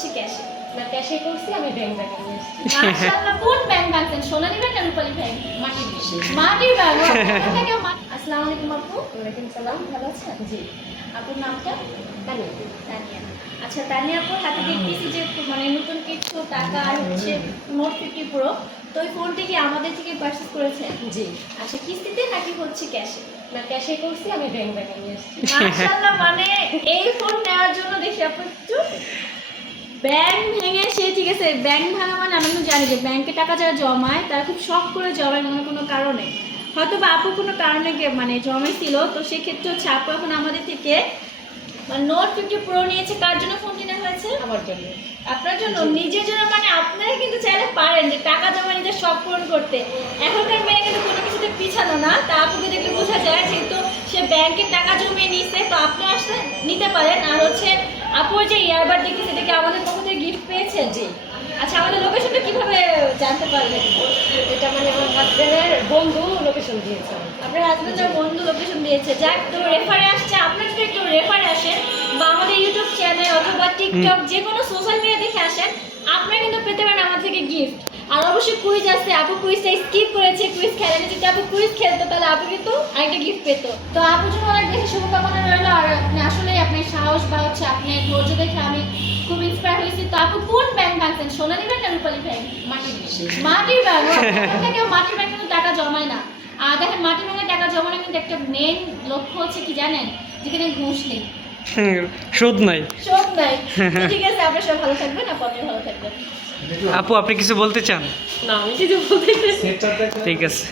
হচ্ছে ক্যাশে না ক্যাশে করছি আমি ব্যাংক ব্যাংকে নিয়ে এসেছি মাশাআল্লাহ কোন ব্যাংক ভাঙছেন সোনালী ব্যাংক না রূপালী ব্যাংক মাটির বেশি মাটির ব্যাংক আসসালামু আলাইকুম আপু। ওয়ালাইকুম সালাম ভালো আছেন? জি। আপুর নামটা? তানি তানিয়া। আচ্ছা তানিয়া আপুর হাতে দেখতেছি যে মানে নতুন কিছু টাকা আর হচ্ছে নোট ফিফটি প্রো তো ওই ফোনটি কি আমাদের থেকে পারচেস করেছেন জি। আচ্ছা কিস্তিতে নাকি হচ্ছে ক্যাশে না ক্যাশে করছি আমি ব্যাংক ব্যাংকে নিয়ে এসেছি মাশাআল্লাহ মানে এই ফোন নেওয়ার জন্য দেখি আপু ব্যাংক ভেঙে সে ঠিক আছে ব্যাংক ভাঙা মানে আমি কিন্তু জানি যে ব্যাংকে টাকা যারা জমায় তারা খুব শখ করে জমায় মনে কোনো কারণে। হয়তো বা আপু কোনো কারণে মানে জমাইছিল তো সেক্ষেত্রে হচ্ছে আপু এখন আমাদের থেকে মানে নোট ফিফটি প্রো নিয়েছে কার জন্য ফোন কিনা হয়েছে? আমার জন্য। আপনার জন্য নিজের জন্য মানে আপনারা কিন্তু চাইলে পারেন যে টাকা জমা নিজের শখ পূরণ করতে। এখনকার মেয়ে কিন্তু কোনো কিছুতে পিছানো না তা আপুকে দেখলে বোঝা যায় যেহেতু সে ব্যাংকে টাকা জমিয়ে নিছে তো আপনি আসলে নিতে পারেন। আর হচ্ছে আপুর যে ইয়ারবার দেখি সেটা কি আমাদের পক্ষ থেকে গিফট পেয়েছেন জি। আচ্ছা আমাদের লোকেশনটা কীভাবে জানতে পারবেন এটা মানে আমার হাজব্যান্ডের বন্ধু লোকেশন দিয়েছে। আপনার হাজব্যান্ডের বন্ধু লোকেশন দিয়েছে। যাক তো রেফারে আসছে। আপনার যদি একটু রেফারে আসেন বা আমাদের ইউটিউব চ্যানেল অথবা টিকটক যে কোনো সোশ্যাল মিডিয়া দেখে আসেন আপনারা কিন্তু পেতে পারেন আমার থেকে গিফট আর অবশ্যই কুইজ আছে। আপু কুইজটা স্কিপ করেছে কুইজ খেলেনি। যদি আপু কুইজ খেলতো, তাহলে আপু কিন্তু আরেকটা গিফট পেত। তো আপু জন্য অনেক দেখে শুভকামনা রইল। আর আসলে আপনার সাহস বা হচ্ছে আপনি ধৈর্য দেখে আমি খুব ইন্সপায়ার হয়েছি। তো আপু কোন ব্যাংক ভাঙছেন সোনালী ব্যাংক না রূপালী ব্যাংক মাটির বেশি ব্যাংক থেকে মাটির কিন্তু টাকা জমায় না। আর দেখেন, মাটির ব্যাংকে টাকা জমানো কিন্তু একটা মেন লক্ষ্য হচ্ছে কি জানেন? যেখানে ঘুষ নেই। সুদ নাই। শোধ নাই। ঠিক আছে আপনার ভালো থাকবেন আপনি ভালো থাকবেন। আপু আপনি কিছু বলতে চান? না আমি কিছু বলতে ঠিক আছে।